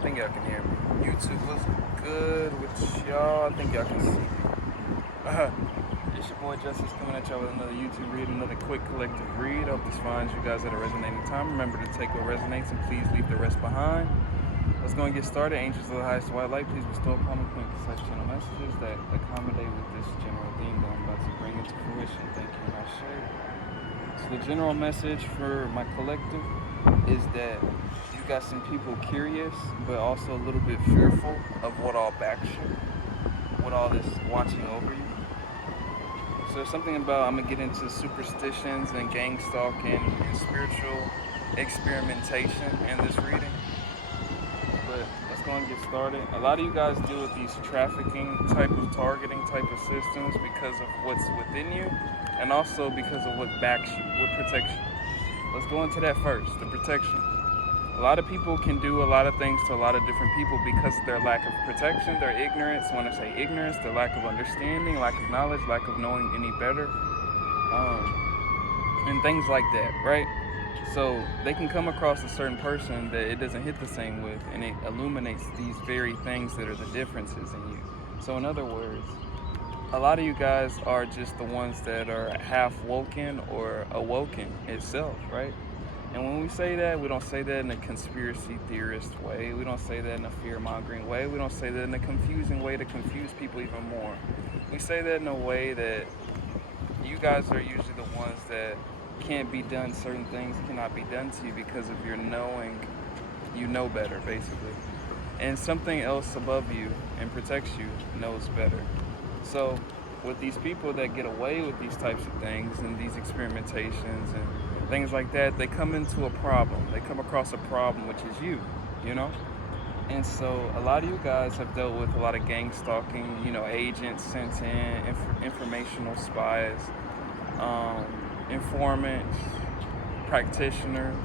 think y'all can hear me. YouTube was good with y'all. I think y'all can see me. It's your boy Justice coming at y'all with another YouTube read, another quick collective read. I hope this finds you guys at a resonating time. Remember to take what resonates and please leave the rest behind. Let's go and get started. Angels of the highest white light, please bestow upon me clean, concise channel messages that accommodate with this general theme that I'm about to bring into fruition. Thank you, and I share. So the general message for my collective is that you got some people curious, but also a little bit fearful of what all backs you, what all this watching over you. So there's something about, I'm going to get into superstitions and gangstalking and spiritual experimentation in this reading. But let's go and get started. A lot of you guys deal with these trafficking type of targeting type of systems because of what's within you and also because of what backs you, what protects you. Let's go into that first, the protection. A lot of people can do a lot of things to a lot of different people because of their lack of protection, their ignorance. When I say ignorance, their lack of understanding, lack of knowledge, lack of knowing any better, and things like that, right? So they can come across a certain person that it doesn't hit the same with, and it illuminates these very things that are the differences in you. So in other words, a lot of you guys are just the ones that are half woken or awoken itself, right? And when we say that, we don't say that in a conspiracy theorist way. We don't say that in a fear-mongering way. We don't say that in a confusing way to confuse people even more. We say that in a way that you guys are usually the ones that can't be done, certain things cannot be done to you because of your knowing, you know better, basically. And something else above you and protects you knows better. So with these people that get away with these types of things and these experimentations and things like that, they come into a problem. They come across a problem, which is you, you know? And so a lot of you guys have dealt with a lot of gang stalking, you know, agents sent in, informational spies, informants, practitioners,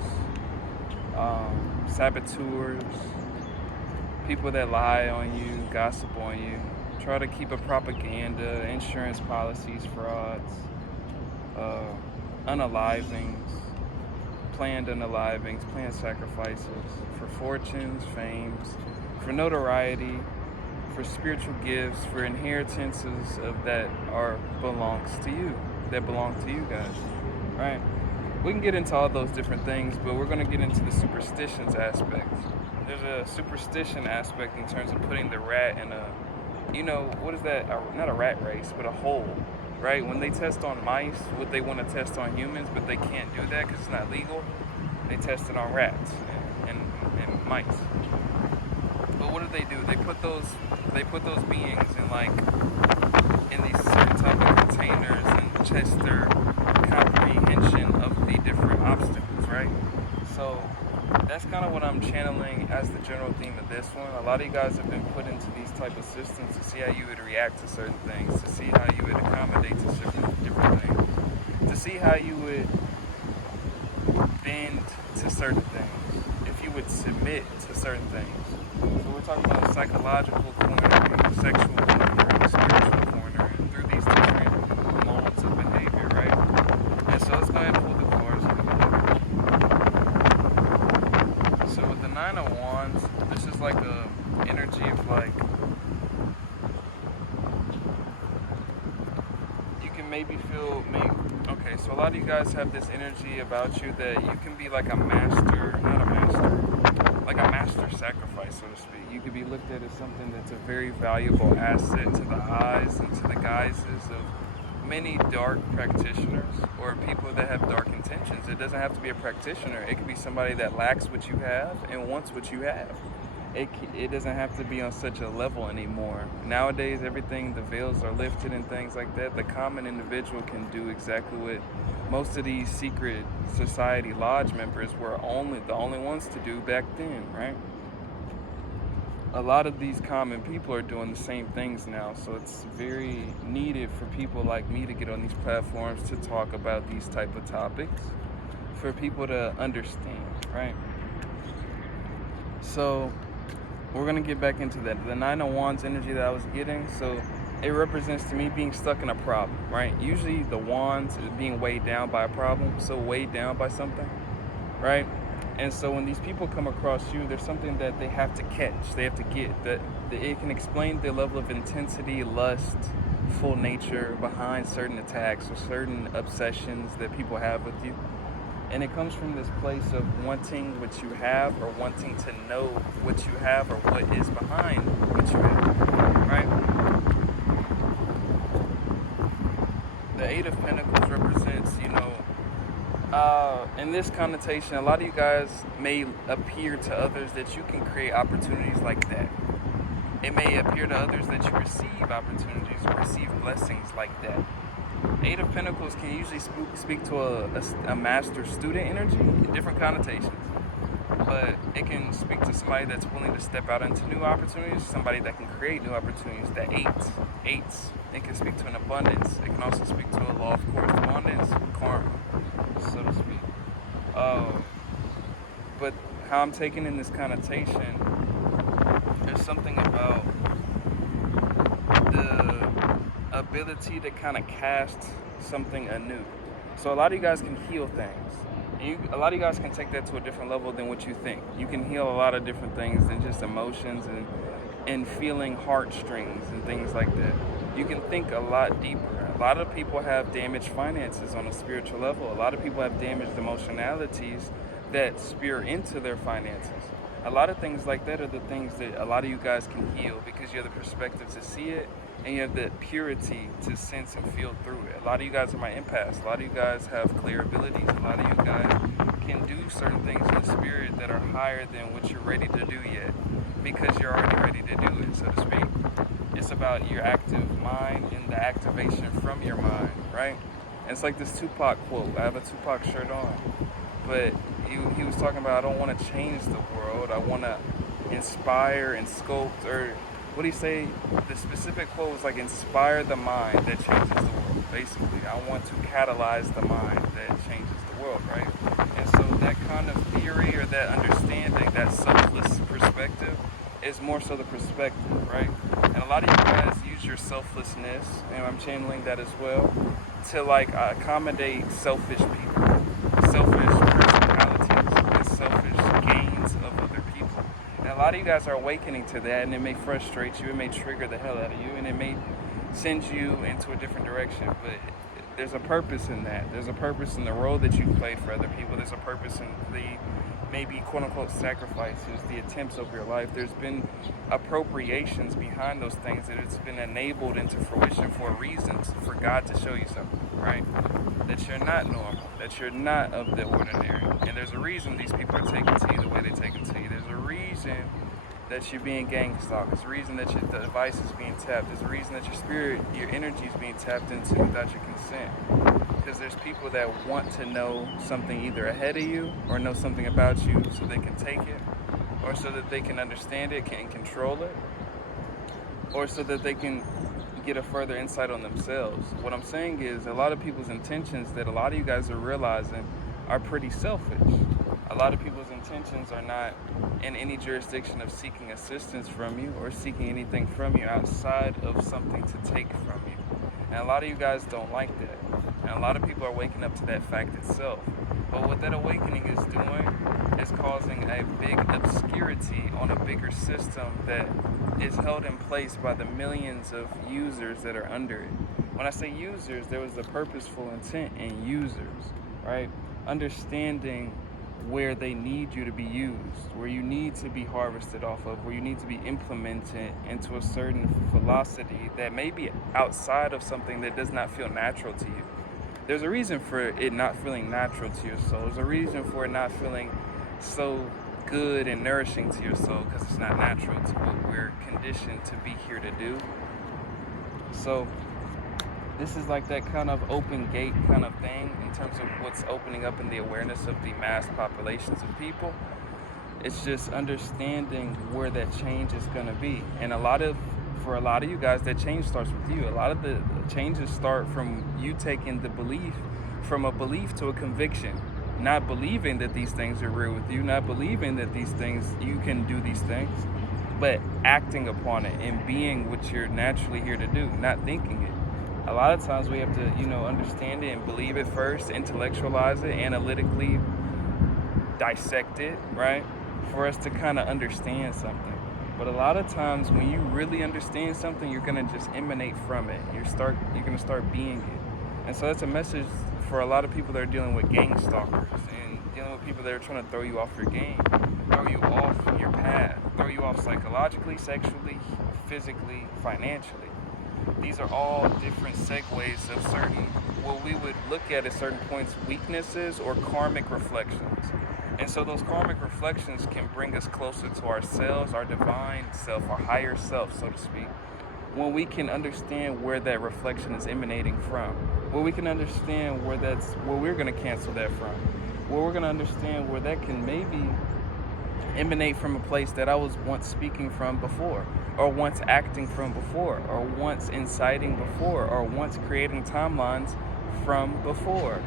saboteurs, people that lie on you, gossip on you, try to keep a propaganda, insurance policies, frauds, unalivings, planned unalivings, planned sacrifices, for fortunes, fames, for notoriety, for spiritual gifts, for inheritances of that belongs to you, that belong to you guys, right? We can get into all those different things, but we're going to get into the superstitions aspect. There's a superstition aspect in terms of putting the rat in a, you know, what is that? Not a rat race, but a hole, right? When they test on mice, what they want to test on humans, but they can't do that because it's not legal, they test it on rats and mice. But what do? They put those beings in these certain type of containers and test their comprehension of the different obstacles, right? So that's kind of what I'm channeling as the general theme of this one. A lot of you guys have been put into these type of systems to see how you would react to certain things, to see how you would accommodate to certain different things, to see how you would bend to certain things, if you would submit to certain things. So we're talking about psychological cornering, sexual cornering, spiritual cornering, through these different modes of behavior, right? And so let's go ahead and pull the cards. So with the Nine of Wands, this is like a energy of like, you can maybe feel, okay, so a lot of you guys have this energy about you that you can be like a master, not a master, like a master sacrifice, so to speak. You could be looked at as something that's a very valuable asset to the eyes and to the guises of many dark practitioners or people that have dark intentions. It doesn't have to be a practitioner. It could be somebody that lacks what you have and wants what you have. It doesn't have to be on such a level anymore. Nowadays, everything, the veils are lifted and things like that. The common individual can do exactly what most of these secret society lodge members were the only ones to do back then, right? A lot of these common people are doing the same things now, so it's very needed for people like me to get on these platforms to talk about these type of topics for people to understand, right? So we're going to get back into that. The Nine of Wands energy that I was getting, so it represents to me being stuck in a problem, right? Usually the wands is being weighed down by a problem, so weighed down by something, right? And so when these people come across you, there's something that they have to catch, they have to get, that it can explain the level of intensity, lust, full nature behind certain attacks or certain obsessions that people have with you. And it comes from this place of wanting what you have, or wanting to know what you have, or what is behind what you have, right? The Eight of Pentacles represents, in this connotation, a lot of you guys may appear to others that you can create opportunities like that. It may appear to others that you receive opportunities or receive blessings like that. Eight of Pentacles can usually speak to a master-student energy in different connotations. But it can speak to somebody that's willing to step out into new opportunities, somebody that can create new opportunities. The eights, it can speak to an abundance. It can also speak to a law of correspondence, karma, so to speak. But how I'm taking in this connotation, there's something about the ability to kind of cast something anew. So a lot of you guys can heal things. A lot of you guys can take that to a different level than what you think. You can heal a lot of different things than just emotions and feeling heartstrings and things like that. You can think a lot deeper. A lot of people have damaged finances on a spiritual level. A lot of people have damaged emotionalities that spear into their finances. A lot of things like that are the things that a lot of you guys can heal because you have the perspective to see it and you have the purity to sense and feel through it. A lot of you guys are my empaths. A lot of you guys have clear abilities. A lot of you guys can do certain things in the spirit that are higher than what you're ready to do yet because you're already ready to do it, so to speak. It's about your active mind and the activation from your mind, right? And it's like this Tupac quote. I have a Tupac shirt on. But he was talking about, I don't want to change the world. I want to inspire and sculpt, or what do you say? The specific quote was like, inspire the mind that changes the world. Basically, I want to catalyze the mind that changes the world, right? And so that kind of theory or that understanding, that selfless perspective is more so the perspective, right? And a lot of you guys use your selflessness, and I'm channeling that as well, to like accommodate selfish people, selfish personalities, and selfish gains of other people. And a lot of you guys are awakening to that, and it may frustrate you, it may trigger the hell out of you, and it may send you into a different direction. But there's a purpose in that. There's a purpose in the role that you play for other people. There's a purpose in the maybe quote-unquote sacrifices, the attempts of your life. There's been appropriations behind those things, that it's been enabled into fruition for reasons, for God to show you something, right? That you're not normal, that you're not of the ordinary. And there's a reason these people are taken to you the way they take it to you. There's a reason that you're being gangstalked. There's a reason that the device is being tapped. There's a reason that your spirit, your energy is being tapped into without your consent. Because there's people that want to know something either ahead of you or know something about you so they can take it, or so that they can understand it and control it, or so that they can get a further insight on themselves. What I'm saying is a lot of people's intentions that a lot of you guys are realizing are pretty selfish. A lot of people's intentions are not in any jurisdiction of seeking assistance from you or seeking anything from you outside of something to take from you. And a lot of you guys don't like that. And a lot of people are waking up to that fact itself. But what that awakening is doing is causing a big obscurity on a bigger system that is held in place by the millions of users that are under it. When I say users, there was a purposeful intent in users, right? Understanding where they need you to be used, where you need to be harvested off of, where you need to be implemented into a certain velocity that may be outside of something that does not feel natural to you. There's a reason for it not feeling natural to your soul. There's a reason for it not feeling so good and nourishing to your soul, because it's not natural to what we're conditioned to be here to do. So this is like that kind of open gate kind of thing in terms of what's opening up in the awareness of the mass populations of people. It's just understanding where that change is going to be. And for a lot of you guys, that change starts with you. A lot of the changes start from you taking the belief, from a belief to a conviction. Not believing that these things are real with you, not believing that these things, you can do these things, but acting upon it and being what you're naturally here to do, not thinking it. A lot of times we have to, understand it and believe it first, intellectualize it, analytically dissect it, right? For us to kind of understand something. But a lot of times when you really understand something, you're gonna just emanate from it. You're gonna start being it. And so that's a message for a lot of people that are dealing with gang stalkers and dealing with people that are trying to throw you off your game, throw you off your path, throw you off psychologically, sexually, physically, financially. These are all different segues of certain, what we would look at certain points, weaknesses or karmic reflections. And so those karmic reflections can bring us closer to ourselves, our divine self, our higher self, so to speak. When we can understand where that reflection is emanating from, where we can understand where we're going to cancel that from, where we're going to understand where that can maybe emanate from a place that I was once speaking from before, or once acting from before, or once inciting before, or once creating timelines from before.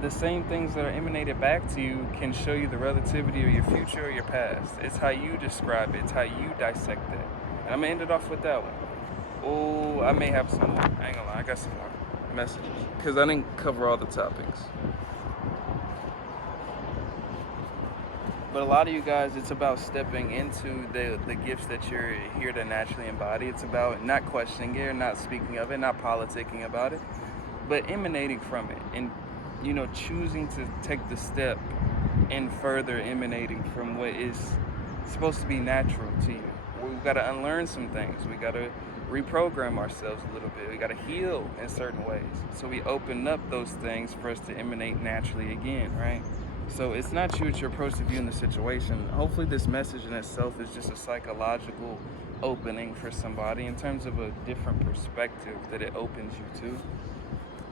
The same things that are emanated back to you can show you the relativity of your future or your past. It's how you describe it. It's how you dissect it. And I'm going to end it off with that one. Oh, I may have some more. I ain't gonna lie. I got some more messages. Because I didn't cover all the topics. But a lot of you guys, it's about stepping into the gifts that you're here to naturally embody. It's about not questioning it, or not speaking of it, not politicking about it, but emanating from it. And choosing to take the step and further emanating from what is supposed to be natural to you. We've got to unlearn some things. We got to reprogram ourselves a little bit. We got to heal in certain ways. So we open up those things for us to emanate naturally again, right? So it's not you, it's your approach to viewing the situation. Hopefully this message in itself is just a psychological opening for somebody in terms of a different perspective that it opens you to.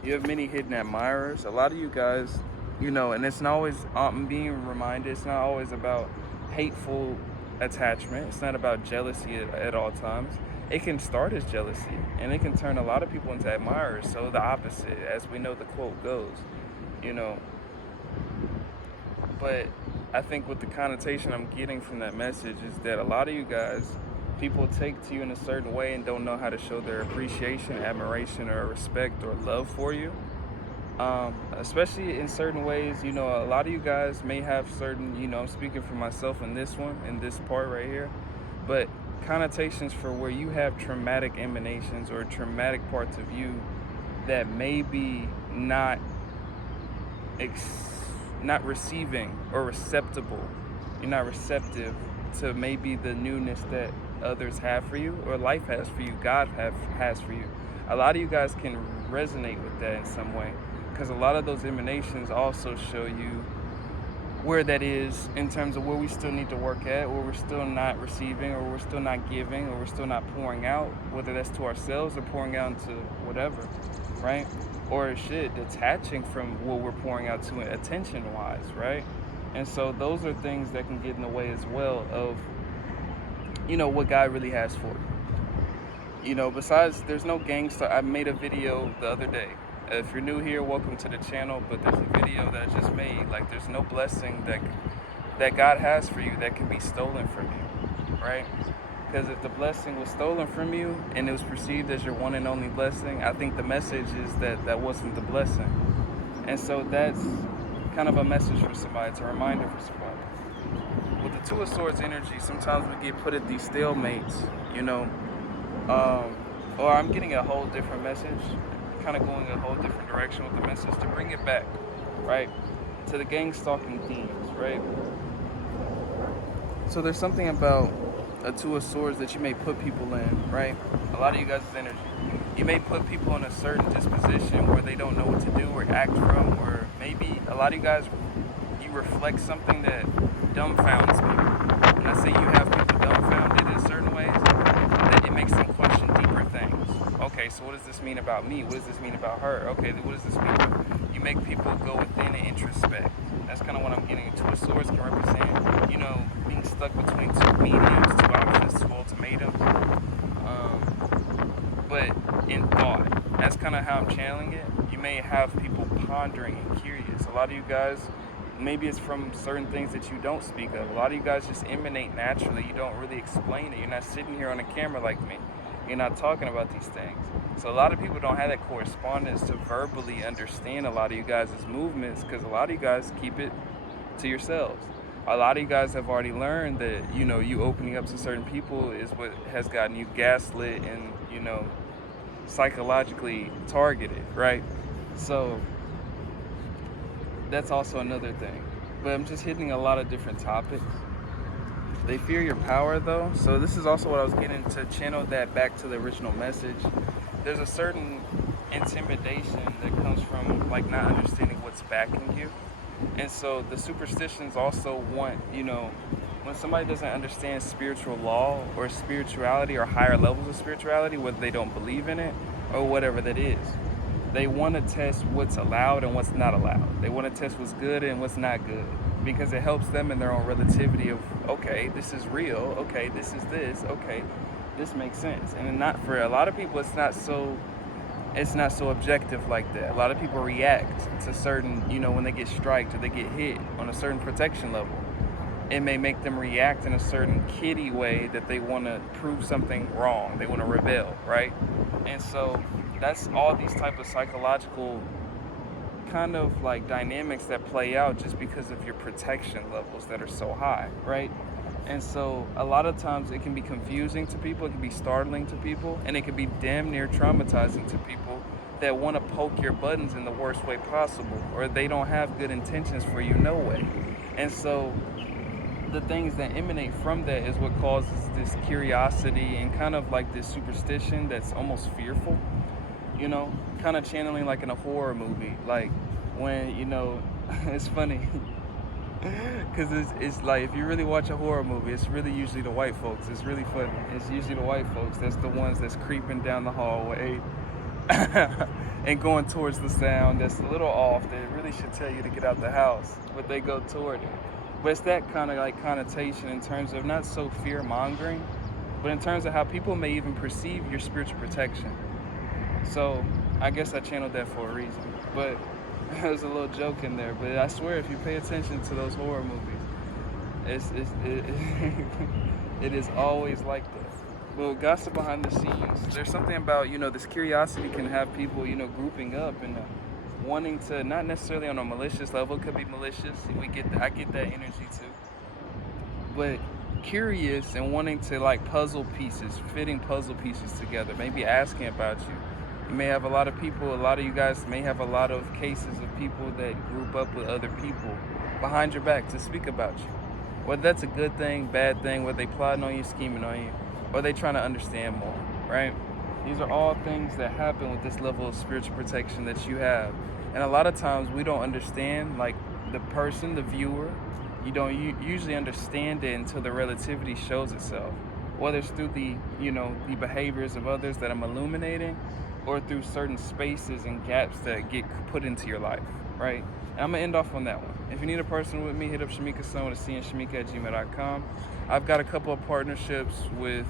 You have many hidden admirers. A lot of you guys, and it's not always, I'm being reminded, it's not always about hateful attachment. It's not about jealousy at all times. It can start as jealousy, and it can turn a lot of people into admirers. So the opposite, as we know the quote goes, But I think what the connotation I'm getting from that message is that a lot of you guys, people take to you in a certain way and don't know how to show their appreciation, admiration, or respect or love for you. Especially in certain ways, a lot of you guys may have certain, I'm speaking for myself in this one, in this part right here, but connotations for where you have traumatic emanations or traumatic parts of you that may be not receiving or receptible. You're not receptive to maybe the newness that others have for you, or life has for you, God has for you. A lot of you guys can resonate with that in some way, because a lot of those emanations also show you where that is in terms of where we still need to work at, where we're still not receiving, or we're still not giving, or we're still not pouring out, whether that's to ourselves or pouring out into whatever, right? Or detaching from what we're pouring out to attention-wise, right? And so those are things that can get in the way as well of what God really has for you. Besides, there's no gangster. I made a video the other day. If you're new here, welcome to the channel. But there's a video that I just made. Like, there's no blessing that God has for you that can be stolen from you, right? Because if the blessing was stolen from you and it was perceived as your one and only blessing, I think the message is that wasn't the blessing. And so that's kind of a message for somebody. It's a reminder for somebody. With the Two of Swords energy, sometimes we get put at these stalemates, or I'm getting a whole different message, kind of going a whole different direction with the message to bring it back, right, to the gang stalking themes, right? So there's something about a Two of Swords that you may put people in, right? A lot of you guys' energy. You may put people in a certain disposition where they don't know what to do or act from, or maybe a lot of you guys, you reflect something that dumbfounds people. When I say you have people dumbfounded in certain ways, that it makes them question deeper things. Okay, so what does this mean about me? What does this mean about her? Okay, what does this mean? You make people go within and introspect. That's kind of what I'm getting. Two of Swords can represent, being stuck between two mediums, two options, two ultimatums. But in thought, that's kind of how I'm channeling it. You may have people pondering and curious. A lot of you guys, maybe it's from certain things that you don't speak of. A lot of you guys just emanate naturally. You don't really explain it. You're not sitting here on a camera like me. You're not talking about these things. So a lot of people don't have that correspondence to verbally understand a lot of you guys' movements, because a lot of you guys keep it to yourselves. A lot of you guys have already learned that, you know, you opening up to certain people is what has gotten you gaslit and, you know, psychologically targeted, right? So that's also another thing. But I'm just hitting a lot of different topics. They fear your power, though. So this is also what I was getting to channel that back to the original message. There's a certain intimidation that comes from like not understanding what's backing you. And so the superstitions also want, you know, when somebody doesn't understand spiritual law or spirituality or higher levels of spirituality, whether they don't believe in it or whatever that is, they want to test what's allowed and what's not allowed. They want to test what's good and what's not good, because it helps them in their own relativity of, okay, this is real, okay, this is this, okay, this makes sense. And not for a lot of people, it's not so objective like that. A lot of people react to certain, you know, when they get striked or they get hit on a certain protection level. It may make them react in a certain kiddie way that they want to prove something wrong. They want to rebel, right? And so that's all these type of psychological kind of like dynamics that play out just because of your protection levels that are so high, right? And so a lot of times it can be confusing to people, it can be startling to people, and it can be damn near traumatizing to people that want to poke your buttons in the worst way possible, or they don't have good intentions for you no way. And so the things that emanate from that is what causes this curiosity and kind of like this superstition that's almost fearful, you know, kind of channeling like in a horror movie. Like when, you know, it's funny because it's like if you really watch a horror movie, it's really usually the white folks. It's really funny. It's usually the white folks that's the ones that's creeping down the hallway and going towards the sound that's a little off, that really should tell you to get out the house, but they go toward it. But it's that kind of like connotation in terms of not so fear-mongering, but in terms of how people may even perceive your spiritual protection. So I guess I channeled that for a reason. But there's a little joke in there. But I swear, if you pay attention to those horror movies, it is always like that. Well, gossip behind the scenes. There's something about, you know, this curiosity can have people, you know, grouping up and wanting to, not necessarily on a malicious level, it could be malicious. I get that energy too. But curious and wanting to like fitting puzzle pieces together, maybe asking about you. You may have a lot of you guys may have a lot of cases of people that group up with other people behind your back to speak about you. Whether that's a good thing, bad thing, whether they plotting on you, scheming on you, or they trying to understand more, right? These are all things that happen with this level of spiritual protection that you have. And a lot of times we don't understand, like the person, the viewer, you don't usually understand it until the relativity shows itself. Whether it's through the behaviors of others that I'm illuminating, or through certain spaces and gaps that get put into your life, right? And I'm gonna end off on that one. If you need a person with me, hit up Shamika Sun with a C and Shamika@gmail.com. I've got a couple of partnerships with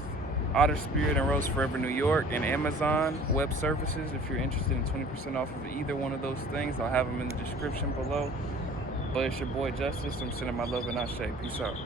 Otter Spirit and Rose Forever New York and Amazon Web Services. If you're interested in 20% off of either one of those things, I'll have them in the description below. But it's your boy Justice. I'm sending my love and ashe. Peace out.